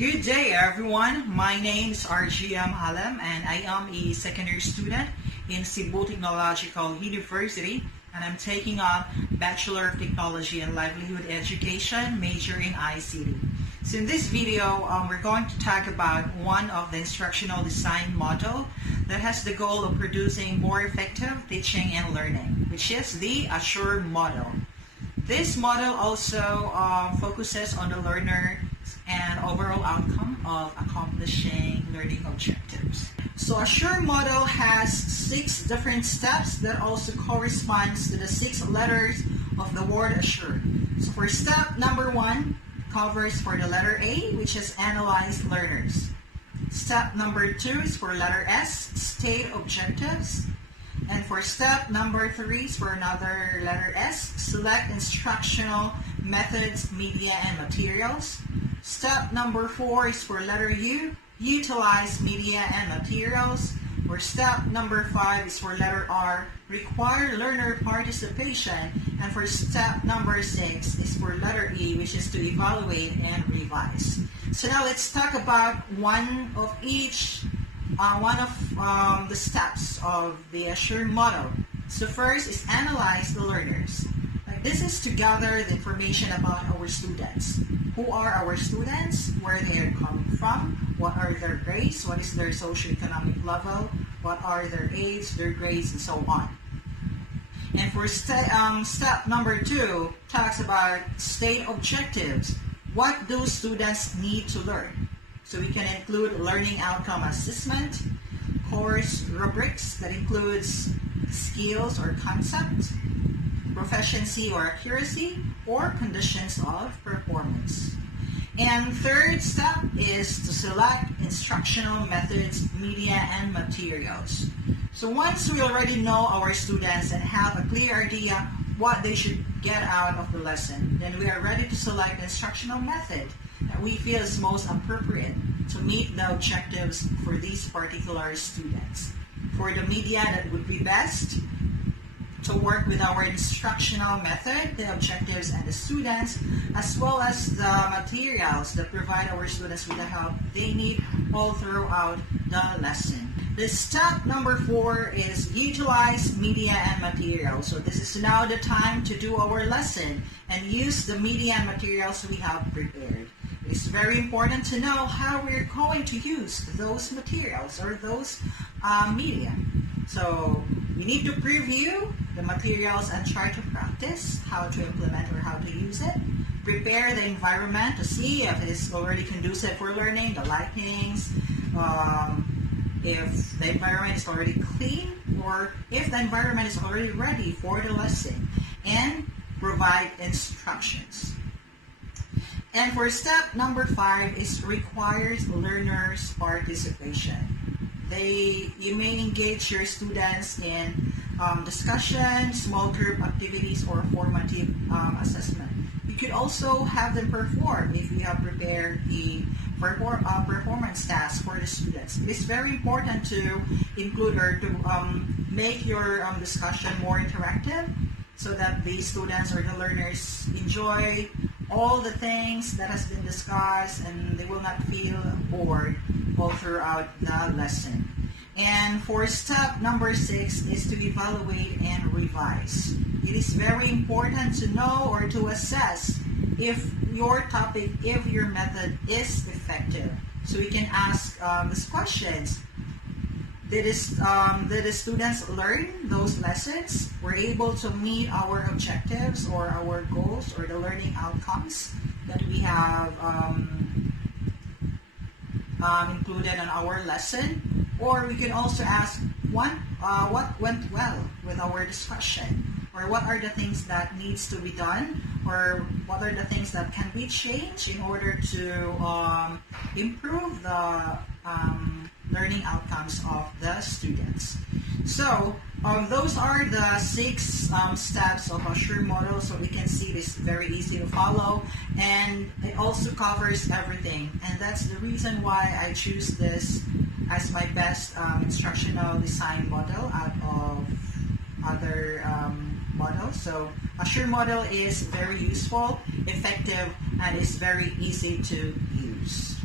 Good day, everyone. My name is RGM Halem, and I am a secondary student in Cebu Technological University, and I'm taking up Bachelor of Technology and Livelihood Education, major in ICT. So in this video, we're going to talk about one of the instructional design model that has the goal of producing more effective teaching and learning, which is the Assure model. This model also focuses on the learner and overall outcome of accomplishing learning objectives. So Assure model has 6 different steps that also corresponds to the 6 letters of the word assure. So for step number 1, covers for the letter A, which is analyze learners. Step number 2 is for letter S, state objectives. And for step number 3 is for another letter S, select instructional methods, media, and materials. Step number 4 is for letter U, utilize media and materials. For step number 5 is for letter R, require learner participation. And for step number 6 is for letter E, which is to evaluate and revise. So now let's talk about one of the steps of the Assure model. So first is analyze the learners. This is to gather the information about our students. Who are our students? Where they are coming from? What are their grades? What is their socioeconomic level? What are their age, their grades, and so on. And for step number 2, talks about state objectives. What do students need to learn? So we can include learning outcome assessment, course rubrics that includes skills or concepts, proficiency or accuracy, or conditions of performance. And third step is to select instructional methods, media, and materials. So once we already know our students and have a clear idea what they should get out of the lesson, then we are ready to select the instructional method that we feel is most appropriate to meet the objectives for these particular students. For the media, that would be best to work with our instructional method, the objectives, and the students, as well as the materials that provide our students with the help they need all throughout the lesson. The step number 4 is utilize media and materials. So this is now the time to do our lesson and use the media and materials we have prepared. It's very important to know how we're going to use those materials or those media. So we need to preview the materials and try to practice how to implement or how to use it. Prepare the environment to see if it is already conducive for learning, the likings, if the environment is already clean, or if the environment is already ready for the lesson, and provide instructions. And for step number 5 is requires learners' participation. You may engage your students in discussion, small group activities, or formative assessment. You could also have them perform if you have prepared the performance task for the students. It's very important to include or to make your discussion more interactive so that the students or the learners enjoy all the things that has been discussed and they will not feel bored all throughout the lesson. And for step number 6 is to evaluate and revise. It is very important to know or to assess if your topic, if your method is effective. So we can ask these questions. Did the students learn those lessons? Were able to meet our objectives or our goals or the learning outcomes that we have included in our lesson? Or we can also ask what went well with our discussion, or what are the things that needs to be done, or what are the things that can be changed in order to improve the learning outcomes of the students. So those are the 6 steps of Assure model. So we can see this is very easy to follow, and it also covers everything. And that's the reason why I choose this as my best instructional design model out of other models. So Assure model is very useful, effective, and is very easy to use.